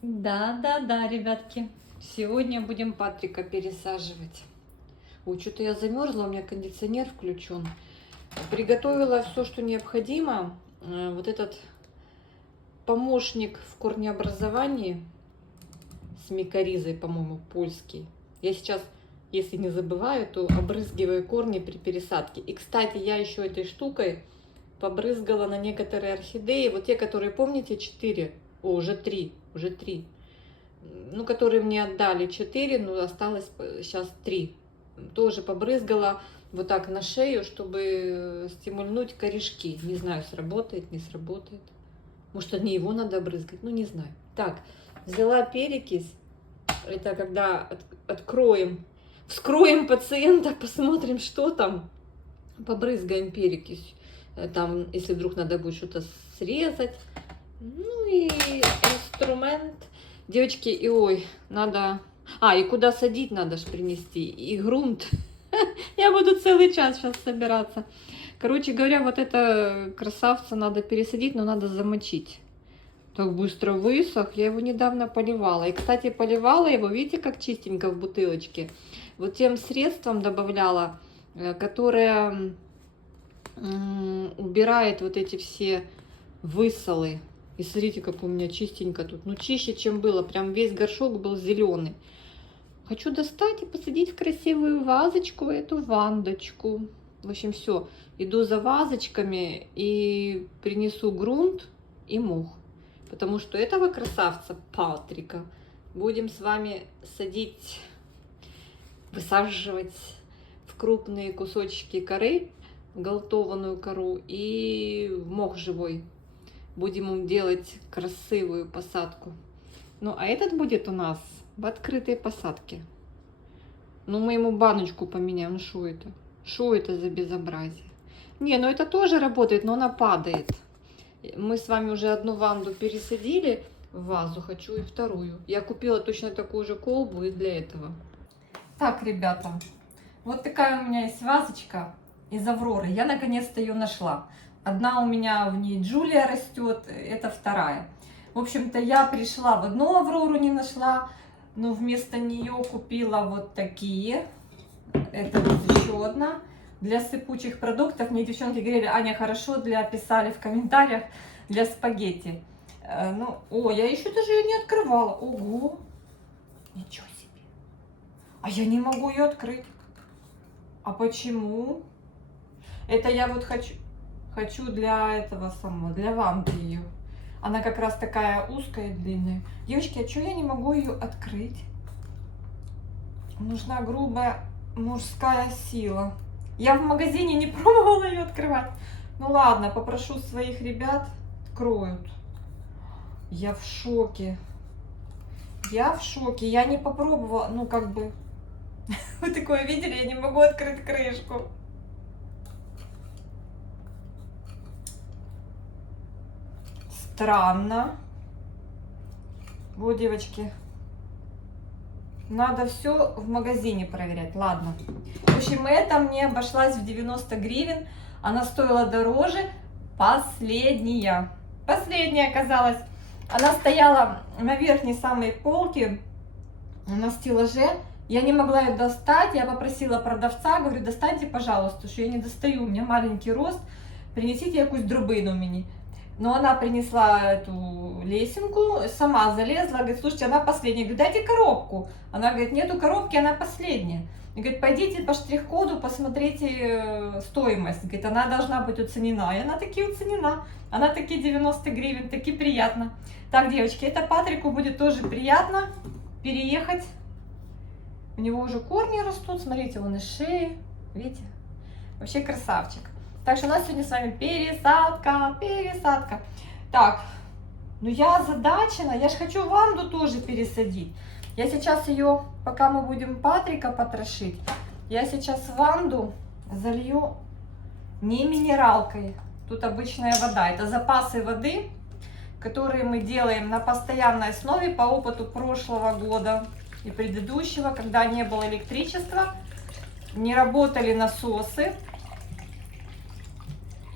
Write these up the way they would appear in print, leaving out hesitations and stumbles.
Да, ребятки. Сегодня будем Патрика пересаживать. Ой, что-то я замерзла, у меня кондиционер включен. Приготовила все, что необходимо. Вот этот помощник в корнеобразовании с микоризой, по-моему, польский. Я сейчас, если не забываю, то обрызгиваю корни при пересадке. И, кстати, я еще этой штукой побрызгала на некоторые орхидеи. Вот те, которые, помните, 4, уже 3, ну, которые мне отдали 4, но осталось сейчас 3. Тоже побрызгала вот так на шею, чтобы стимульнуть корешки. Не знаю, сработает, не сработает. Может, не его надо брызгать, ну, не знаю. Так, взяла перекись. Это когда откроем, вскроем пациента, посмотрим, что там. Побрызгаем перекись. Там, если вдруг надо будет что-то срезать. Ну и инструмент. Девочки, и ой, надо... и куда садить надо ж принести. И грунт. Я буду целый час сейчас собираться. Короче говоря, вот это красавца надо пересадить, но надо замочить. Так быстро высох. Я его недавно поливала. И, кстати, поливала его, видите, как чистенько в бутылочке. Вот тем средством добавляла, которое убирает вот эти все высолы. И смотрите, как у меня чистенько тут. Ну, чище, чем было. Прям весь горшок был зеленый. Хочу достать и посадить в красивую вазочку эту вандочку. В общем, все. Иду за вазочками и принесу грунт и мох. Потому что этого красавца Патрика будем с вами садить, высаживать в крупные кусочки коры, галтованную кору и в мох живой. Будем им делать красивую посадку. Ну, а этот будет у нас в открытой посадке. Ну, мы ему баночку поменяем. Ну, что это? Что это за безобразие? Не, ну это тоже работает, но она падает. Мы с вами уже одну ванду пересадили в вазу. Хочу и вторую. Я купила точно такую же колбу и для этого. Так, ребята, вот такая у меня есть вазочка из Авроры. Я наконец-то ее нашла. Одна у меня в ней Джулия растет, это вторая. В общем-то, я пришла в одну Аврору, не нашла, но вместо нее купила вот такие. Это вот еще одна. Для сыпучих продуктов. Мне девчонки говорили: Аня, хорошо писали в комментариях для спагетти. Я еще даже ее не открывала. Ого! Ничего себе! А я не могу ее открыть. А почему? Это я вот хочу для этого самого, для ванны ее. Она как раз такая узкая и длинная. Девочки, а что я не могу ее открыть? Нужна грубая мужская сила. Я в магазине не пробовала ее открывать. Ну ладно, попрошу своих ребят, откроют. Я в шоке. Я в шоке. Я не попробовала, ну как бы... Вы такое видели? Я не могу открыть крышку. Странно. Вот, девочки. Надо все в магазине проверять. Ладно. В общем, это мне обошлась в 90 гривен. Она стоила дороже. Последняя. Последняя оказалась. Она стояла на верхней самой полке, на стеллаже. Я не могла ее достать. Я попросила продавца, говорю: достаньте, пожалуйста, что я не достаю. У меня маленький рост. Принесите якусь дробину мне. Но она принесла эту лесенку, сама залезла, говорит: слушайте, она последняя. Я говорю: дайте коробку. Она говорит: нету коробки, она последняя. И говорит: пойдите по штрих-коду, посмотрите стоимость. Говорит: она должна быть уценена. И она таки уценена. Она таки 90 гривен, таки приятно. Так, девочки, это Патрику будет тоже приятно переехать. У него уже корни растут, смотрите, вон из шеи. Видите? Вообще красавчик. Так что у нас сегодня с вами пересадка. Так, ну я озадачена, я же хочу ванду тоже пересадить. Я сейчас ее, пока мы будем Патрика потрошить, я сейчас ванду залью не минералкой, тут обычная вода. Это запасы воды, которые мы делаем на постоянной основе по опыту прошлого года и предыдущего, когда не было электричества, не работали насосы.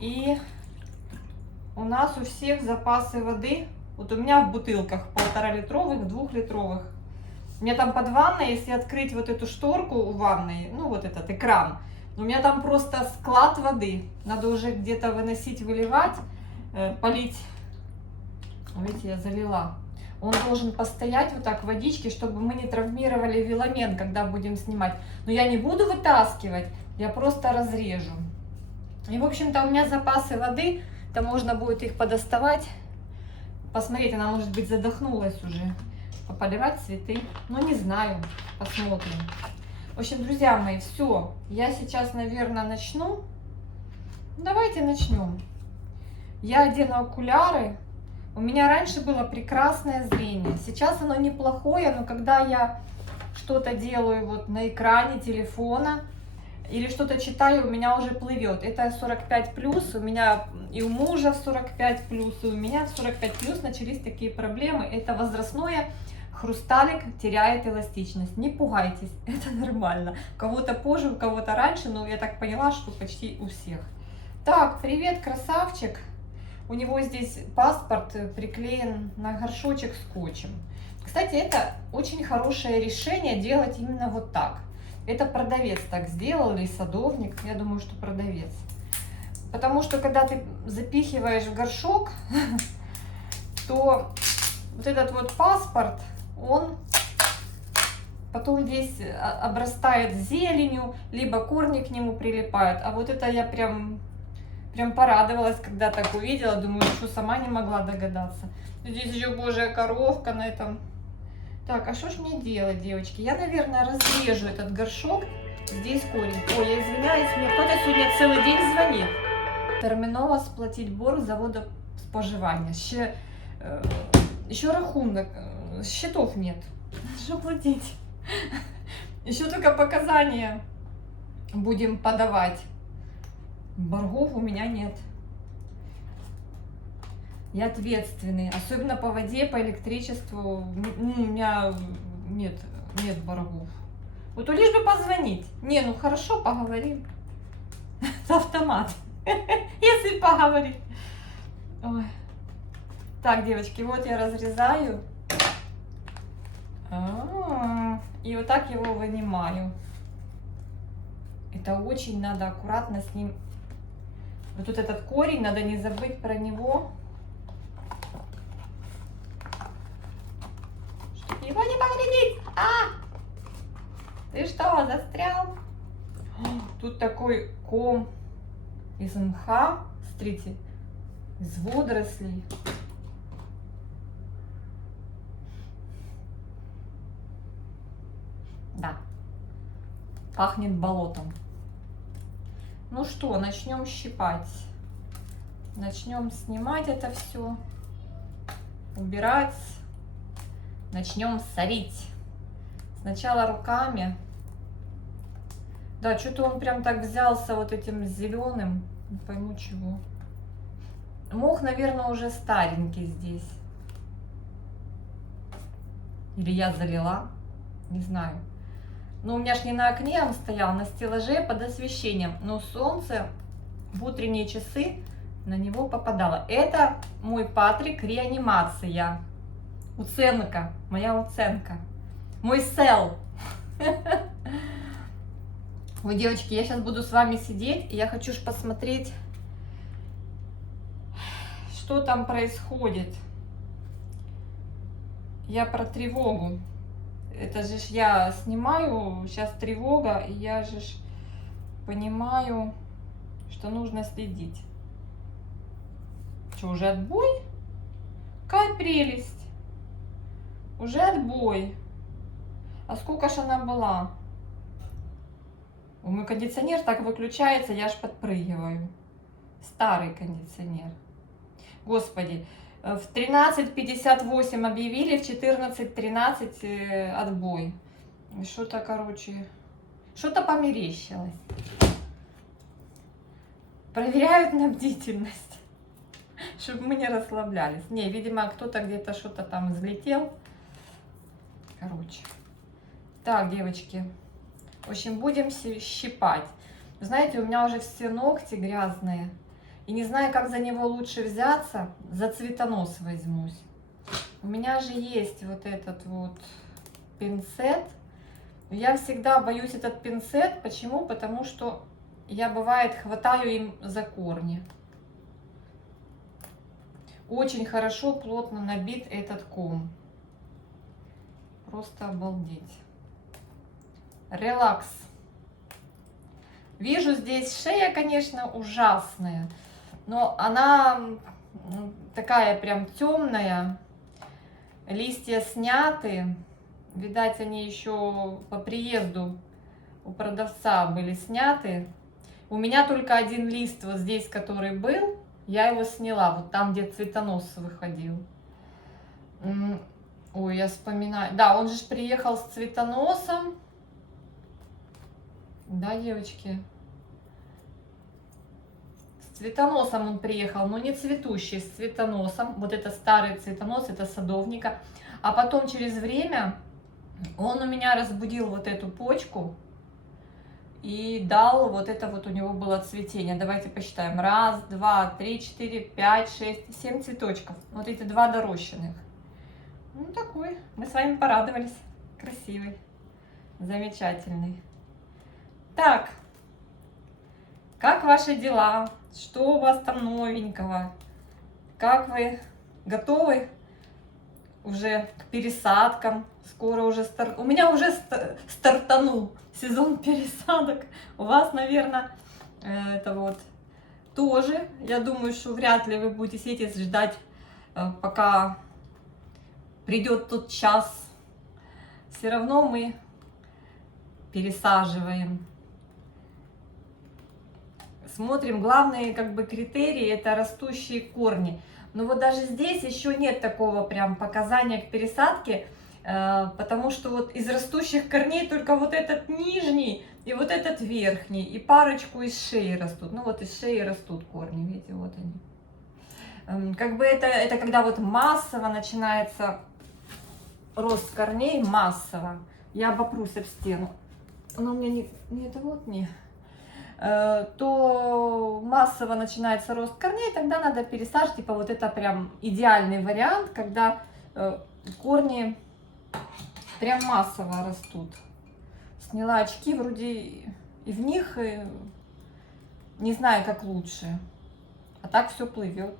И у нас у всех запасы воды Вот у меня в бутылках 1,5-литровых, 2-литровых. У меня там под ванной, если открыть вот эту шторку у ванной, ну вот этот экран, у меня там просто склад воды. Надо уже где-то выносить, выливать, полить. Видите, я залила. Он должен постоять вот так в водичке, чтобы мы не травмировали виламен, когда будем снимать. Но я не буду вытаскивать, я просто разрежу. И, в общем-то, у меня запасы воды, там можно будет их подоставать. Посмотреть, она, может быть, задохнулась уже. Пополивать цветы. Ну, не знаю, посмотрим. В общем, друзья мои, все. Я сейчас, наверное, начну. Давайте начнем. Я одену окуляры. У меня раньше было прекрасное зрение. Сейчас оно неплохое, но когда я что-то делаю вот на экране телефона или что-то читаю, у меня уже плывет. Это 45+, у меня и у мужа в 45+, и у меня в 45+ начались такие проблемы. Это возрастное, хрусталик теряет эластичность. Не пугайтесь, это нормально. У кого-то позже, у кого-то раньше, но я так поняла, что почти у всех. Так, привет, красавчик. У него здесь паспорт приклеен на горшочек скотчем. Кстати, это очень хорошее решение делать именно вот так. Это продавец так сделал или садовник, я думаю, что продавец. Потому что когда ты запихиваешь в горшок, то вот этот вот паспорт, он потом весь обрастает зеленью, либо корни к нему прилипают. А вот это я прям порадовалась, когда так увидела, думаю, что сама не могла догадаться. Здесь еще божья коровка на этом. Так, а что ж мне делать, девочки? Я, наверное, разрежу этот горшок. Здесь корень. Ой, я извиняюсь, мне кто-то сегодня целый день звонит. Терміново сплатить борг за водоспоживання. Еще рахунок. Счетов нет. Что платить? Еще только показания будем подавать. Боргов у меня нет. Я ответственный. Особенно по воде, по электричеству. У меня нет боргов. Вот лишь бы позвонить. Не, ну хорошо, поговорим. Это автомат. Если поговорить. Ой. Так, девочки, вот я разрезаю. И вот так его вынимаю. Это очень надо аккуратно с ним. Вот тут этот корень, надо не забыть про него. Чтобы его не повредить. Ты что, застрял? Тут такой ком из мха. Смотрите, из водорослей. Да, пахнет болотом. Ну что, начнем щипать. Начнем снимать это все, убирать. Начнем солить. Сначала руками. Да, что-то он прям так взялся вот этим зеленым. Не пойму чего. Мох, наверное, уже старенький здесь. Или я залила. Не знаю. Но у меня ж не на окне он стоял, на стеллаже под освещением. Но солнце в утренние часы на него попадало. Это мой Патрик реанимация. Уценка. Моя уценка. Мой сел. Ой, девочки, я сейчас буду с вами сидеть. И я хочу ж посмотреть, что там происходит. Я про тревогу. Это же я снимаю, сейчас тревога, и я же понимаю, что нужно следить. Что, уже отбой? Какая прелесть! Уже отбой. А сколько ж она была? Мой кондиционер так выключается, я аж подпрыгиваю. Старый кондиционер. Господи. В 13:58 объявили, в 14:13 отбой. Что-то, короче, что-то померещилось. Проверяют на бдительность, чтобы мы не расслаблялись. Не, видимо, кто-то где-то что-то там взлетел. Короче. Так, девочки. В общем, будем щипать. Знаете, у меня уже все ногти грязные. И не знаю, как за него лучше взяться. За цветонос возьмусь. У меня же есть вот этот вот пинцет. Я всегда боюсь этот пинцет. Почему? Потому что я, бывает, хватаю им за корни. Очень хорошо, плотно набит этот ком. Просто обалдеть. Релакс. Вижу, здесь шея, конечно, ужасная. Но она такая прям темная. Листья сняты. Видать, они еще по приезду у продавца были сняты. У меня только один лист вот здесь, который был, я его сняла. Вот там, где цветонос выходил. Ой, я вспоминаю. Да, он же приехал с цветоносом. Да, девочки? С цветоносом он приехал, но не цветущий, с цветоносом. Вот это старый цветонос, это садовника. А потом через время он у меня разбудил вот эту почку и дал вот это вот у него было цветение. Давайте посчитаем. 1, 2, 3, 4, 5, 6, 7 цветочков. Вот эти 2 дорощенных. Ну такой. Мы с вами порадовались. Красивый. Замечательный. Так. Как ваши дела? Что у вас там новенького? Как вы готовы уже к пересадкам? Скоро уже у меня уже стартанул сезон пересадок. У вас, наверное, это вот тоже. Я думаю, что вряд ли вы будете сидеть и ждать, пока придет тот час. Все равно мы пересаживаем. Смотрим, главные как бы критерии это растущие корни. Но вот даже здесь еще нет такого прям показания к пересадке, потому что вот из растущих корней только вот этот нижний и вот этот верхний, и парочку из шеи растут. Ну вот из шеи растут корни, видите, вот они. Как бы это когда вот массово начинается рост корней, массово. Я обопрусь об стену. Но у меня не это вот не... то массово начинается рост корней, тогда надо пересаживать, типа вот это прям идеальный вариант, когда корни прям массово растут. Сняла очки, вроде и в них не знаю, как лучше, а так все плывет.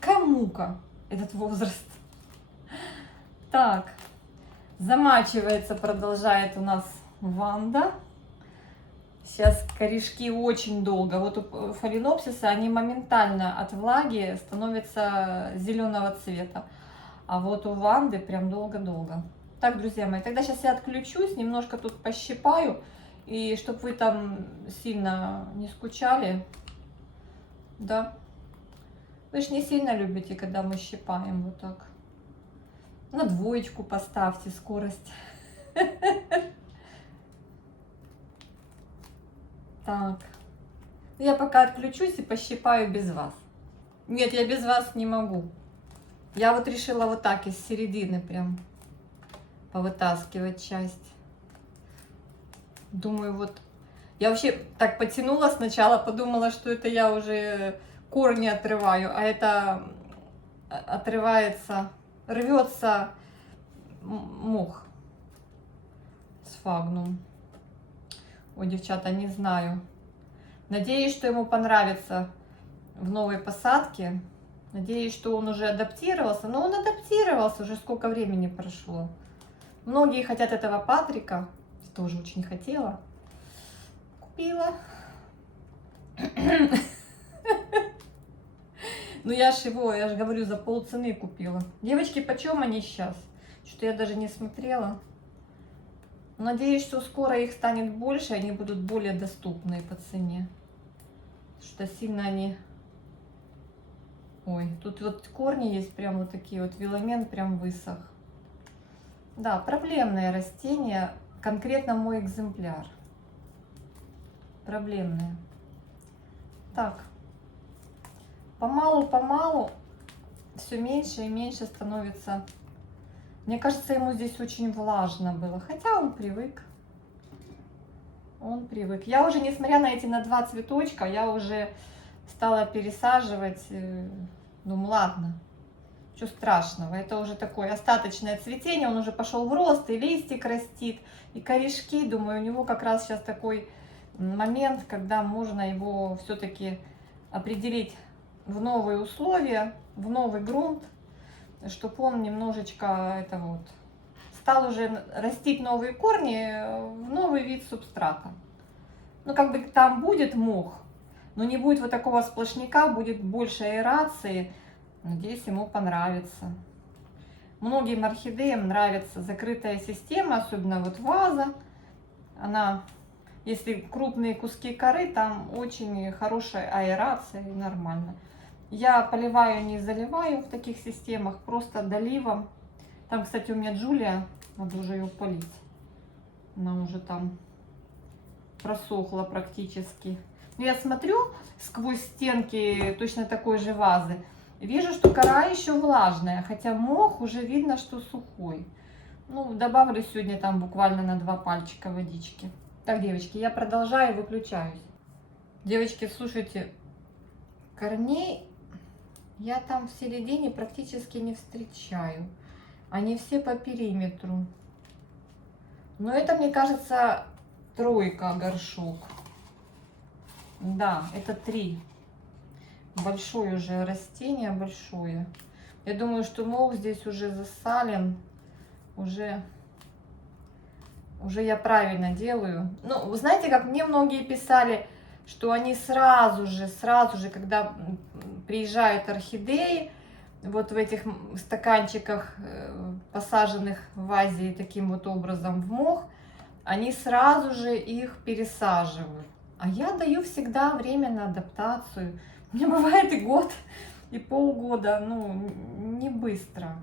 Кому-ка этот возраст. Так, замачивается, продолжает у нас Ванда. Сейчас корешки очень долго. Вот у фаленопсиса они моментально от влаги становятся зеленого цвета. А вот у Ванды прям долго-долго. Так, друзья мои, тогда сейчас я отключусь, немножко тут пощипаю. И чтобы вы там сильно не скучали. Да. Вы же не сильно любите, когда мы щипаем вот так. На 2 поставьте скорость. Так, я пока отключусь и пощипаю без вас. Нет, я без вас не могу. Я вот решила вот так из середины прям повытаскивать часть. Думаю, вот... Я вообще так потянула сначала, подумала, что это я уже корни отрываю, а это отрывается, рвется мох сфагнум. Ой, девчата, не знаю. Надеюсь, что ему понравится в новой посадке. Надеюсь, что он уже адаптировался. Но он адаптировался, уже сколько времени прошло. Многие хотят этого Патрика. Я тоже очень хотела. Купила. Ну я ж его, я же говорю, за полцены купила. Девочки, почем они сейчас? Что-то я даже не смотрела. Надеюсь, что скоро их станет больше, они будут более доступные по цене. Что сильно они... Ой, тут вот корни есть прям вот такие вот, виламен прям высох. Да, проблемное растение, конкретно мой экземпляр. Проблемное. Так, помалу-помалу все меньше и меньше становится... Мне кажется, ему здесь очень влажно было, хотя он привык. Он привык. Я уже, несмотря на эти на 2 цветочка, я уже стала пересаживать. Думаю, ладно, Ничего страшного, это уже такое остаточное цветение, он уже пошел в рост, и листик растит, и корешки. Думаю, у него как раз сейчас такой момент, когда можно его все-таки определить в новые условия, в новый грунт, чтобы он немножечко это вот стал уже растить новые корни в новый вид субстрата. Ну, как бы там будет мох, но не будет вот такого сплошняка, будет больше аэрации. Надеюсь, ему понравится. Многим орхидеям нравится закрытая система, особенно вот ваза. Она, если крупные куски коры, там очень хорошая аэрация и нормально. Я поливаю, не заливаю в таких системах, просто доливом. Там, кстати, у меня Джулия, надо уже ее полить. Она уже там просохла практически. Но я смотрю сквозь стенки точно такой же вазы. Вижу, что кора еще влажная, хотя мох уже видно, что сухой. Ну, добавлю сегодня там буквально на 2 пальчика водички. Так, девочки, я продолжаю, выключаюсь. Девочки, слушайте, корней я там в середине практически не встречаю. Они все по периметру. Но это, мне кажется, 3 горшок. Да, это 3. Большое уже растение, большое. Я думаю, что мох здесь уже засален. Уже я правильно делаю. Ну, вы знаете, как мне многие писали, что они сразу же, когда приезжают орхидеи, вот в этих стаканчиках, посаженных в вазе таким вот образом в мох, они сразу же их пересаживают. А я даю всегда время на адаптацию. У меня бывает и год, и полгода, ну, не быстро.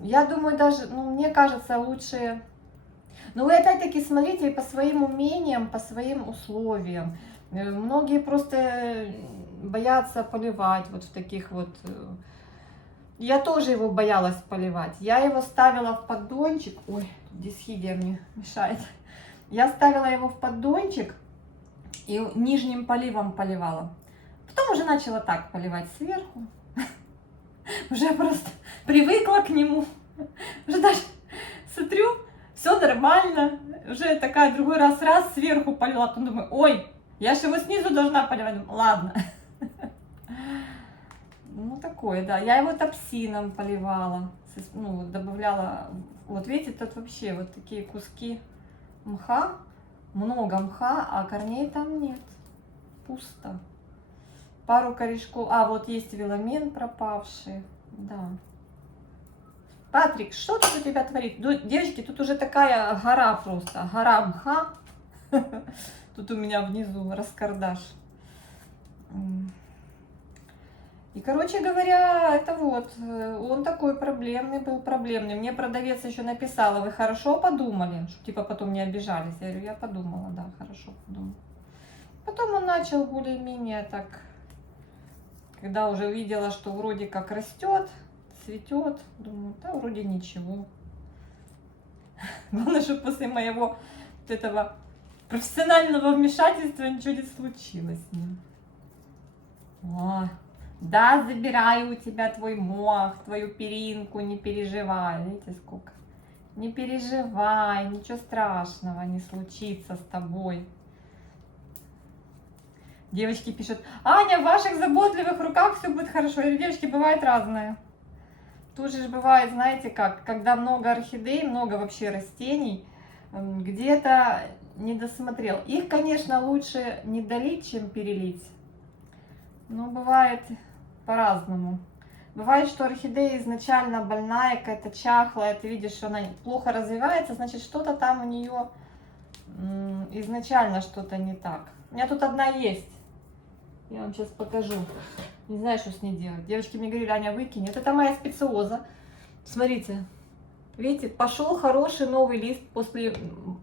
Я думаю, даже, ну, мне кажется, лучше... Но вы опять-таки смотрите по своим умениям, по своим условиям. Многие просто боятся поливать вот в таких вот... Я тоже его боялась поливать. Я его ставила в поддончик. Ой, дисхидия мне мешает. Я ставила его в поддончик и нижним поливом поливала. Потом уже начала так поливать сверху. Уже просто привыкла к нему. Уже даже смотрю, все нормально. Уже такая другой раз сверху полила. Потом думаю, ой, я же его снизу должна поливать. Думаю, ладно. Ну, такое, да. Я его топсином поливала. Ну, добавляла. Вот видите, тут вообще вот такие куски мха. Много мха, а корней там нет. Пусто. Пару корешков. А, вот есть веломен пропавший. Да. Патрик, что тут у тебя творит? Девочки, тут уже такая гора просто. Гора мха. Тут у меня внизу раскардаш. И, короче говоря, это вот, он такой проблемный был, проблемный. Мне продавец еще написала, вы хорошо подумали, чтобы типа потом не обижались. Я говорю, я подумала, да, хорошо подумала. Потом он начал более-менее так, когда уже увидела, что вроде как растет, цветет, думаю, да, вроде ничего. Главное, чтобы после моего вот этого профессионального вмешательства ничего не случилось с ним. О, да, забираю у тебя твой мох, твою перинку, не переживай. Видите, сколько? Не переживай, ничего страшного не случится с тобой. Девочки пишут, Аня, в ваших заботливых руках все будет хорошо. Я говорю, девочки, бывает разное. Тут же бывает, знаете как, когда много орхидей, много вообще растений, где-то не досмотрел. Их, конечно, лучше не долить, чем перелить. Но бывает по-разному. Бывает, что орхидея изначально больная, какая-то чахлая, ты видишь, что она плохо развивается, значит, что-то там у нее изначально что-то не так. У меня тут одна есть. Я вам сейчас покажу. Не знаю, что с ней делать. Девочки мне говорили, Аня, выкинь. Это моя специоза. Смотрите. Видите, пошел хороший новый лист после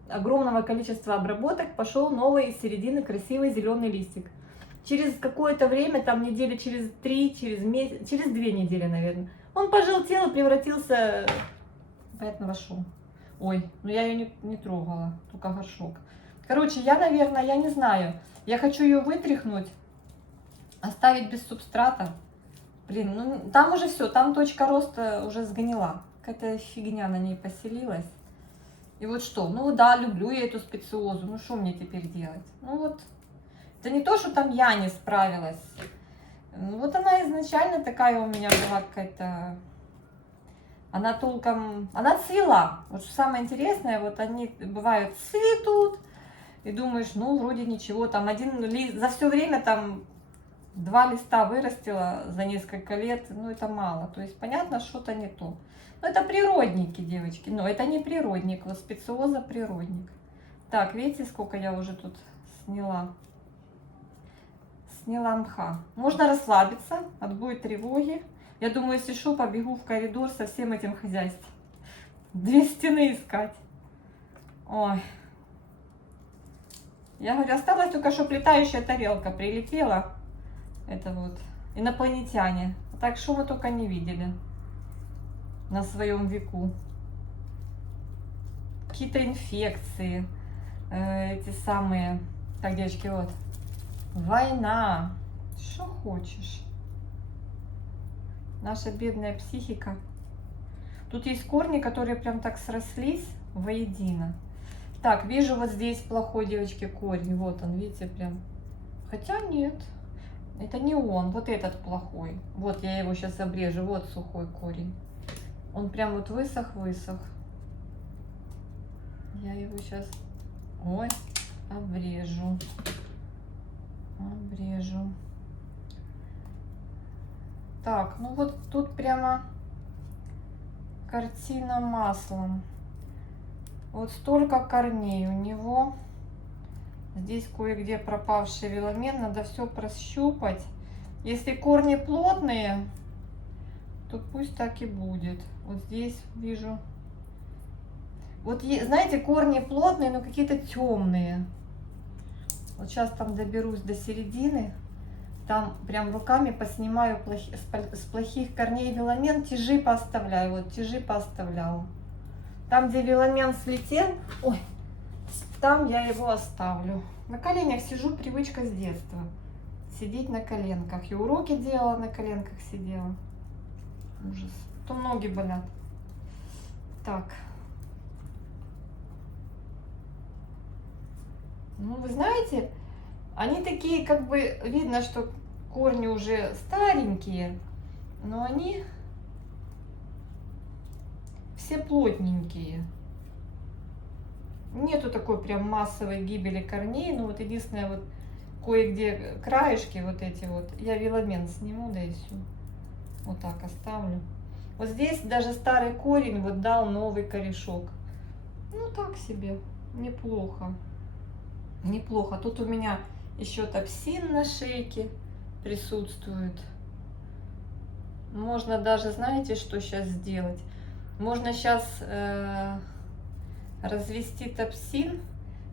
огромного количества обработок. Пошел новый из середины красивый зеленый листик. Через какое-то время, там недели через 3, через месяц, через 2 недели, наверное, он пожелтел и превратился... Опять вошел. Ой, ну я ее не трогала, только горшок. Короче, я, наверное, я не знаю. Я хочу ее вытряхнуть, оставить без субстрата, Блин, ну там уже все, там точка роста уже сгнила. Какая-то фигня на ней поселилась. И вот что, ну да, люблю я эту специозу, ну что мне теперь делать? Ну вот, это не то, что там я не справилась. Вот она изначально такая у меня была какая-то... Она толком... Она цвела. Вот что самое интересное, вот они бывают цветут, и думаешь, ну вроде ничего, там один лист, за все время там 2 листа вырастила за несколько лет, ну это мало. То есть понятно, что-то не то. Ну это природники, девочки, но это не природник, вот специоза природник. Так, видите, сколько я уже тут сняла? Сняла мха. Можно расслабиться, отбой тревоги. Я думаю, если что, побегу в коридор со всем этим хозяйством. 2 стены искать. Ой. Я говорю, осталась только, что летающая тарелка прилетела. Это вот инопланетяне. Так что мы только не видели на своем веку. Какие-то инфекции. Эти самые... Так, девочки, вот. Война. Что хочешь. Наша бедная психика. Тут есть корни, которые прям так срослись воедино. Так, вижу вот здесь плохой, девочки, корень. Вот он, видите, прям. Хотя нет, это не он. Вот этот плохой. Вот я его сейчас обрежу. Вот сухой корень. Он прям вот высох-высох. Я его сейчас... Ой, обрежу. Обрежу. Так, ну вот тут прямо картина маслом. Вот столько корней у него. Здесь кое-где пропавший веломен. Надо все прощупать. Если корни плотные, то пусть так и будет. Вот здесь вижу. Вот, знаете, корни плотные, но какие-то темные. Вот сейчас там доберусь до середины. Там прям руками поснимаю с плохих корней веломен, тяжи пооставляю. Вот тяжи пооставляла. Там, где веломен слетел, ой, там я его оставлю. На коленях сижу, привычка с детства. Сидеть на коленках. И уроки делала, на коленках сидела. Ужас. То ноги болят. Так. Ну, вы знаете, они такие, как бы, видно, что корни уже старенькие, но они все плотненькие. Нету такой прям массовой гибели корней, но вот единственное, вот кое-где краешки вот эти вот, я веломен сниму, да и все. Вот так оставлю. Вот здесь даже старый корень вот дал новый корешок. Ну, так себе, неплохо. Неплохо. Тут у меня еще топсин на шейке присутствует. Можно даже, знаете, что сейчас сделать? Можно сейчас развести топсин.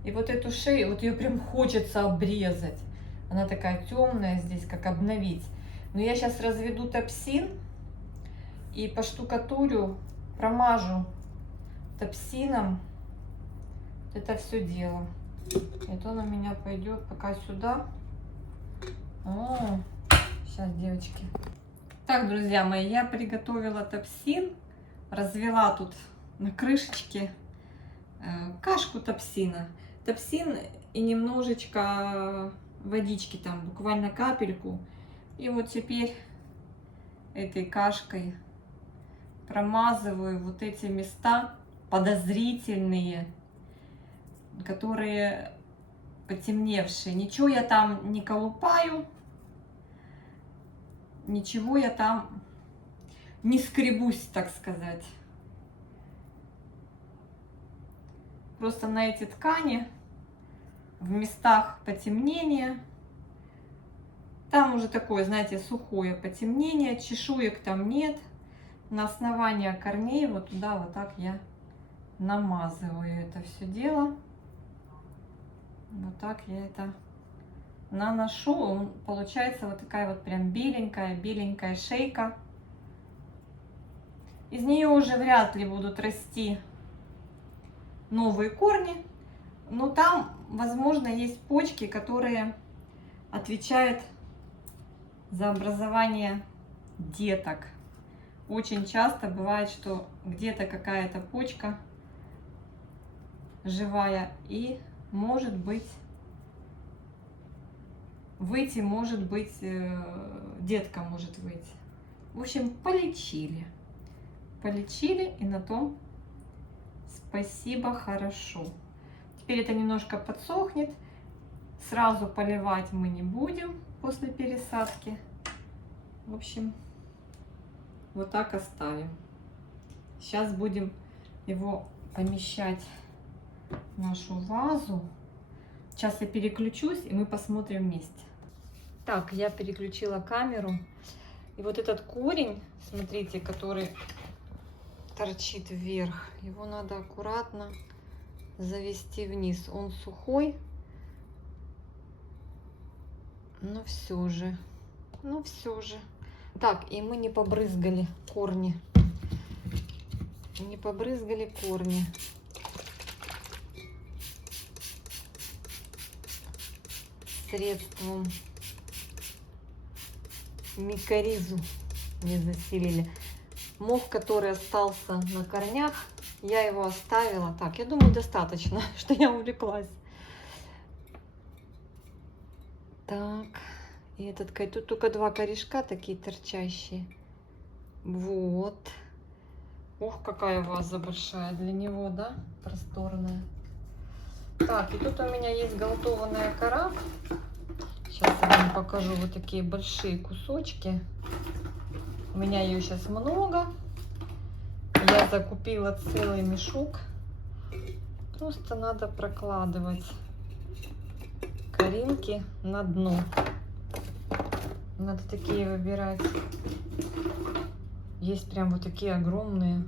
И вот эту шею, вот ее прям хочется обрезать. Она такая темная здесь, как обновить. Но я сейчас разведу топсин и поштукатурю, промажу топсином это все дело. Это он у меня пойдет пока сюда. О, сейчас, девочки. Так, друзья мои, я приготовила топсин. Развела тут на крышечке кашку топсина. Топсин и немножечко водички, там буквально капельку. И вот теперь этой кашкой промазываю вот эти места подозрительные, которые потемневшие. Ничего я там не колупаю, ничего я там не скребусь, так сказать. Просто на эти ткани в местах потемнения, там уже такое, знаете, сухое потемнение, чешуек там нет. На основание корней вот туда вот так я намазываю это все дело. Вот так я это наношу. Получается вот такая вот прям беленькая шейка. Из нее уже вряд ли будут расти новые корни. Но там, возможно, есть почки, которые отвечают за образование деток. Очень часто бывает, что где-то какая-то почка живая и может быть выйти, может быть, детка может выйти. В общем, полечили. Полечили, и на том спасибо, хорошо. Теперь это немножко подсохнет. Сразу поливать мы не будем после пересадки. В общем, вот так оставим. Сейчас будем его помещать в нашу вазу. Сейчас я переключусь, и мы посмотрим вместе. Так, я переключила камеру. И вот этот корень, смотрите, который торчит вверх, его надо аккуратно завести вниз. Он сухой, но все же. Так, и мы не побрызгали корни. Не побрызгали корни. Средством микоризу не заселили. Мох, который остался на корнях, я его оставила. Так, я думаю, достаточно, что я увлеклась. Так, и этот, тут только 2 корешка такие торчащие. Вот. Ох, какая ваза большая для него, да? Просторная. Так, и тут у меня есть голтованная кора. Сейчас я вам покажу вот такие большие кусочки. У меня ее сейчас много. Я закупила целый мешок. Просто надо прокладывать коринки на дно. Надо такие выбирать. Есть прям вот такие огромные.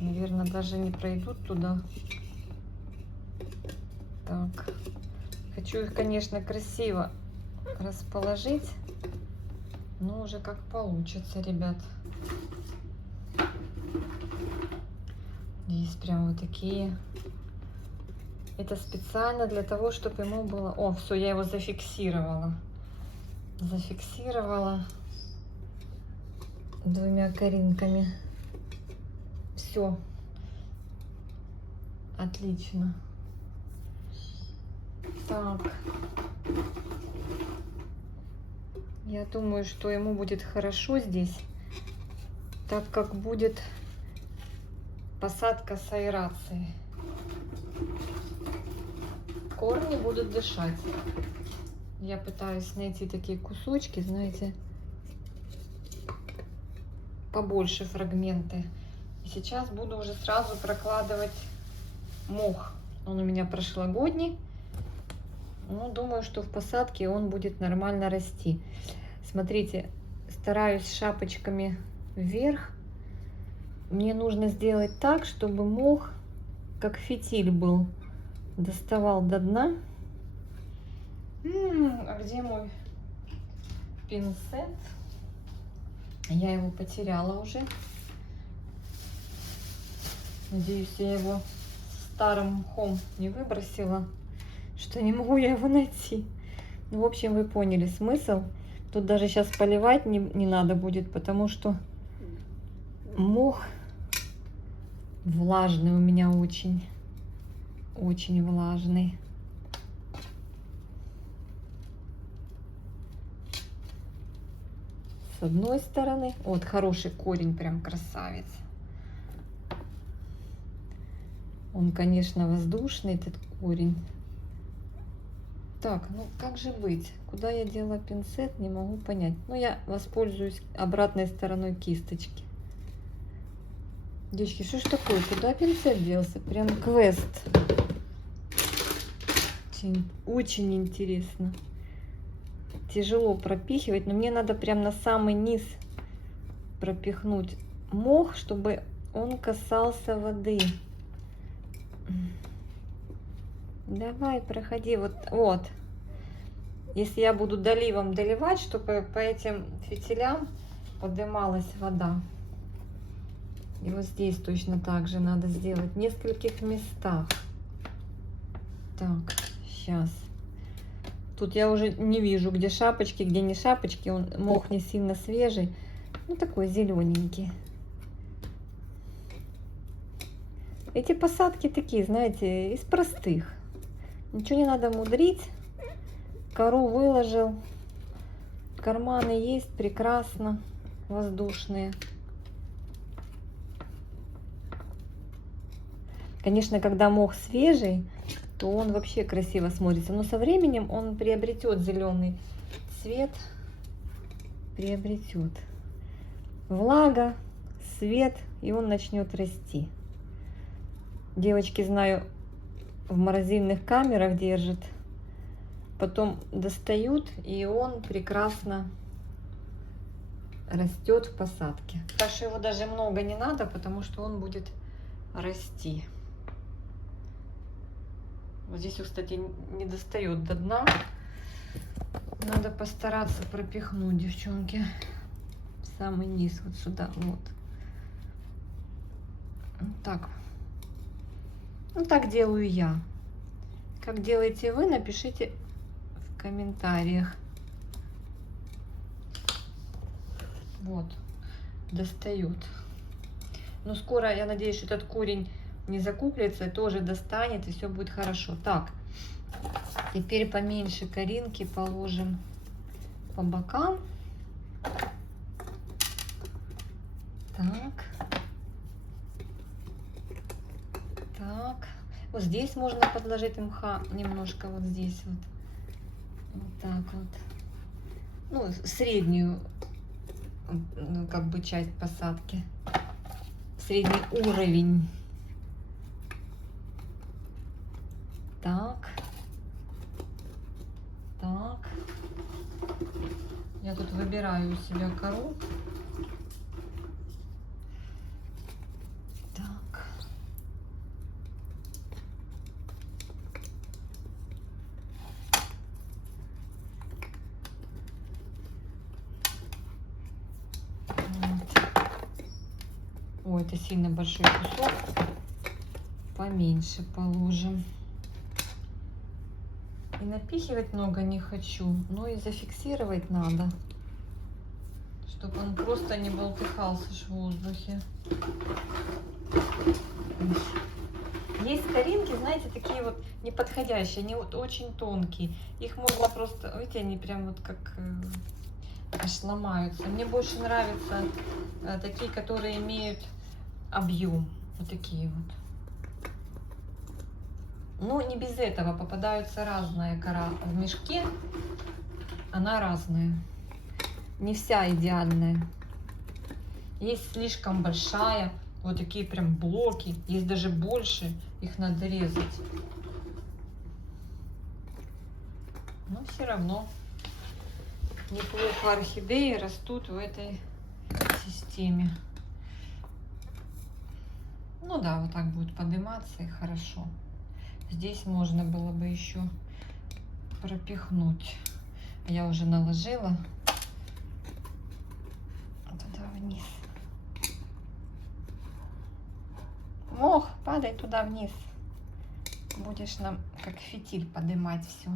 Наверное, даже не пройдут туда. Так. Хочу их, конечно, красиво расположить. Но уже как получится, ребят. Есть прям вот такие. Это специально для того, чтобы ему было... О, все, я его зафиксировала. Зафиксировала 2 коринками. Все. Отлично. Так. Я думаю, что ему будет хорошо здесь, так как будет посадка с аэрацией. Корни будут дышать. Я пытаюсь найти такие кусочки, знаете, побольше фрагменты. И сейчас буду уже сразу прокладывать мох. Он у меня прошлогодний. Ну, думаю, что в посадке он будет нормально расти. Смотрите, стараюсь шапочками вверх. Мне нужно сделать так, чтобы мох, как фитиль был, доставал до дна. А где мой пинцет? Я его потеряла уже. Надеюсь, я его старым мхом не выбросила, что не могу я его найти. Ну, в общем, вы поняли смысл. Тут даже сейчас поливать не надо будет, потому что мох влажный у меня очень влажный. С одной стороны. Вот хороший корень, прям красавец. Он, конечно, воздушный, этот корень. Так, ну как же быть? Куда я дела пинцет, не могу понять. Ну, я воспользуюсь обратной стороной кисточки. Девочки, что ж такое? Куда пинцет делся? Прям квест. Очень интересно. Тяжело пропихивать, но мне надо прям на самый низ пропихнуть мох, чтобы он касался воды. Давай, проходи. Вот. Если я буду доливом доливать, чтобы по этим фитилям поднималась вода. И вот здесь точно так же надо сделать. В нескольких местах. Так, сейчас. Тут я уже не вижу, где шапочки, где не шапочки. Он мох не сильно свежий. Ну, такой зелененький. Эти посадки такие, знаете, из простых. Ничего не надо мудрить. Кору выложил. Карманы есть, прекрасно. Воздушные. Конечно, когда мох свежий, то он вообще красиво смотрится. Но со временем он приобретет зеленый цвет. Приобретет. Влага, свет, и он начнет расти. Девочки, знаю, в морозильных камерах держат. Потом достают, и он прекрасно растет в посадке. Так что его даже много не надо, потому что он будет расти. Вот здесь, кстати, не достает до дна. Надо постараться пропихнуть, девчонки, в самый низ, вот сюда, вот. Вот так. Ну, так делаю я. Как делаете вы, напишите в комментариях. Вот, достает. Но скоро, я надеюсь, что этот корень не закуклится, тоже достанет, и все будет хорошо. Так, теперь поменьше коринки положим по бокам. Так. Так. Вот здесь можно подложить мха немножко, вот здесь вот. Вот так вот. Ну, среднюю, ну, как бы часть посадки. Средний уровень. Так. Так. Я тут выбираю у себя кору. Так. Вот. Ой, это сильно большой кусок. Поменьше положим. И напихивать много не хочу, но и зафиксировать надо, чтобы он просто не болтыхался в воздухе. Есть коринки, знаете, такие вот неподходящие, они вот очень тонкие. Их можно просто, видите, они прям вот как аж ломаются. Мне больше нравятся такие, которые имеют объем. Вот такие вот. Но не без этого попадаются разная кора в мешке. Она разная. Не вся идеальная. Есть слишком большая. Вот такие прям блоки. Есть даже больше. Их надо резать. Но все равно неплохо орхидеи растут в этой системе. Ну да, вот так будет подниматься и хорошо. Здесь можно было бы еще пропихнуть. Я уже наложила туда вниз. Мох, падай туда вниз. Будешь нам как фитиль поднимать все.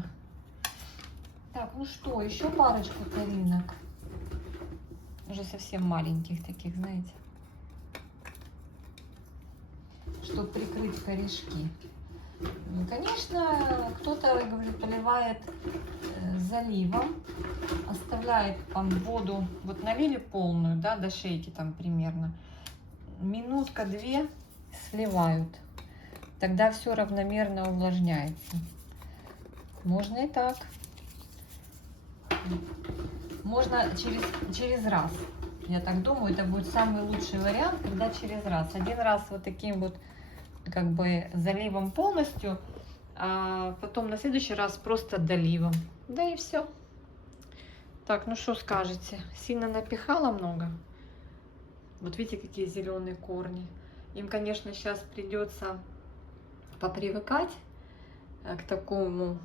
Так, ну что, еще парочку коринок. Уже совсем маленьких таких, знаете. Чтобы прикрыть корешки. Ну, конечно, кто-то, говорит, поливает заливом, оставляет там воду, вот налили полную, да, до шейки там примерно, минутка-две сливают, тогда все равномерно увлажняется. Можно и так. Можно через раз. Я так думаю, это будет самый лучший вариант, когда через раз. Один раз вот таким вот как бы заливом полностью, а потом на следующий раз просто доливом. Да и все. Так, ну что скажете? Сильно напихала много? Вот видите, какие зеленые корни. Им, конечно, сейчас придется попривыкать к такому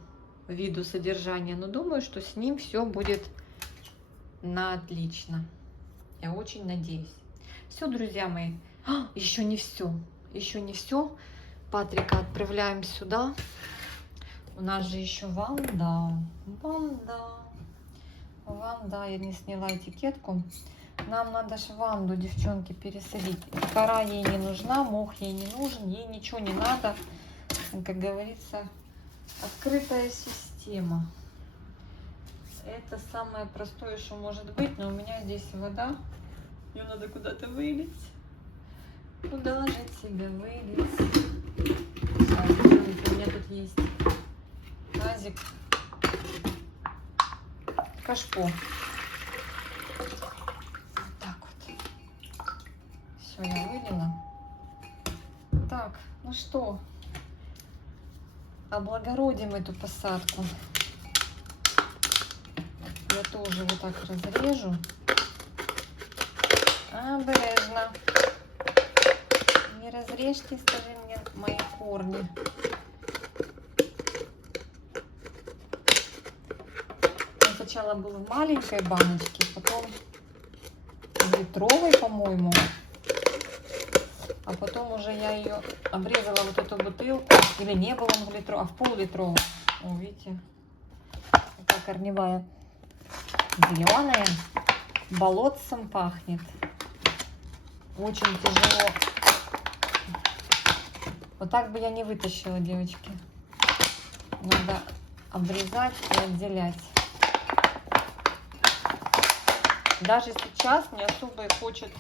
виду содержания, но думаю, что с ним все будет на отлично. Я очень надеюсь. Все, друзья мои. Еще не все. Еще не все. Патрика отправляем сюда. У нас же еще ванда. Ванда. Я не сняла этикетку. Нам надо же ванду, девчонки, пересадить. Кора ей не нужна, мох ей не нужен, ей ничего не надо. Как говорится, открытая система. Это самое простое, что может быть, но у меня здесь вода. Ее надо куда-то вылить. Куда же тебя вылить? Так, девчонки, у меня тут есть тазик. Кашпо. Все, я вылила. Так, ну что, облагородим эту посадку. Я тоже вот так разрежу. Обережно. Не разрежьте, скажи мне, мои корни. Он сначала был в маленькой баночке, потом в литровой, по-моему. А потом уже я ее обрезала, вот эту бутылку. Или не было он в литровой, а в пол-литровой. О, видите, какая корневая. Зеленая. Болотцем пахнет. Очень тяжело. Вот так бы я не вытащила, девочки. Надо обрезать и отделять. Даже сейчас не особо и хочет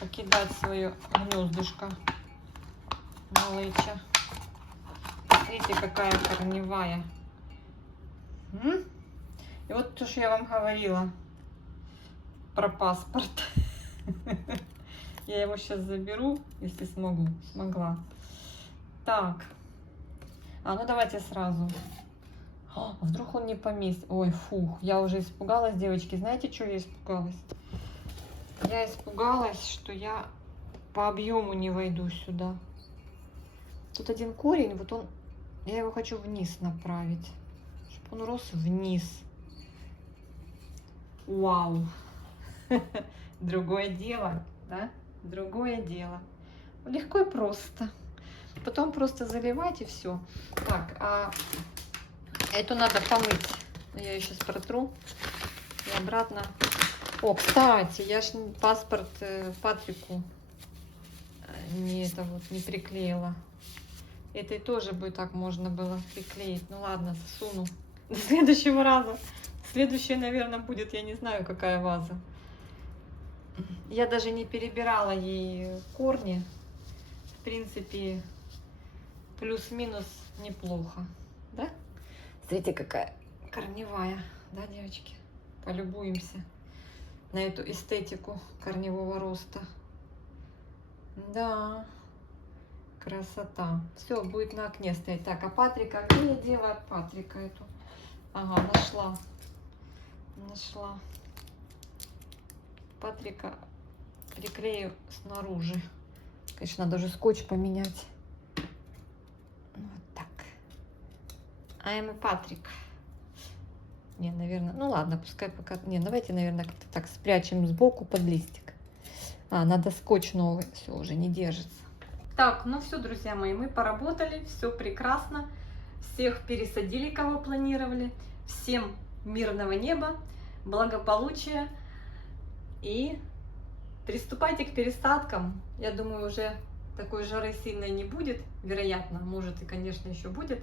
покидать свое гнездышко малыча. Смотрите, какая корневая. И вот то, что я вам говорила про паспорт. Я его сейчас заберу, если смогла. Так. Ну давайте сразу. Вдруг он не поместится. Ой, фух, я уже испугалась, девочки. Знаете, что я испугалась? Я испугалась, что я по объему не войду сюда. Тут один корень, вот он, я его хочу вниз направить, чтобы он рос вниз. Вау! Другое дело, да? Другое дело. Легко и просто. Потом просто заливать и все. Так, а эту надо помыть. Я ее сейчас протру и обратно. О, кстати, я ж паспорт Патрику не приклеила. Этой тоже бы так можно было приклеить. Ну ладно, засуну. До следующего раза. Следующая, наверное, будет, я не знаю, какая ваза. Я даже не перебирала ей корни. В принципе, плюс-минус неплохо. Да? Смотрите, какая корневая. Да, девочки? Полюбуемся на эту эстетику корневого роста. Да, красота. Все, будет на окне стоять. Так, а Патрика, где я делаю Патрика эту? Ага, нашла. Патрика приклею снаружи. Конечно, надо уже скотч поменять. Вот так. I'm a Патрик. Не, наверное, ну ладно, пускай пока. Не, давайте, наверное, как-то так спрячем сбоку под листик. Надо скотч новый. Все, уже не держится. Так, ну все, друзья мои, мы поработали. Все прекрасно. Всех пересадили, кого планировали. Всем мирного неба, благополучия. И приступайте к пересадкам. Я думаю, уже такой жары сильной не будет. Вероятно, может и, конечно, еще будет.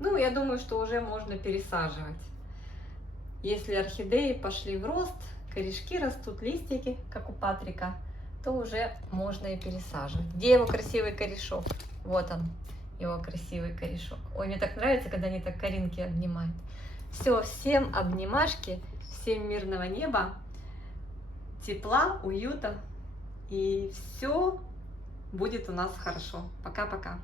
Ну, я думаю, что уже можно пересаживать. Если орхидеи пошли в рост, корешки растут, листики, как у Патрика, то уже можно и пересаживать. Где его красивый корешок? Вот он, его красивый корешок. Ой, мне так нравится, когда они так коринки обнимают. Все, всем обнимашки, всем мирного неба, тепла, уюта, и все будет у нас хорошо. Пока-пока.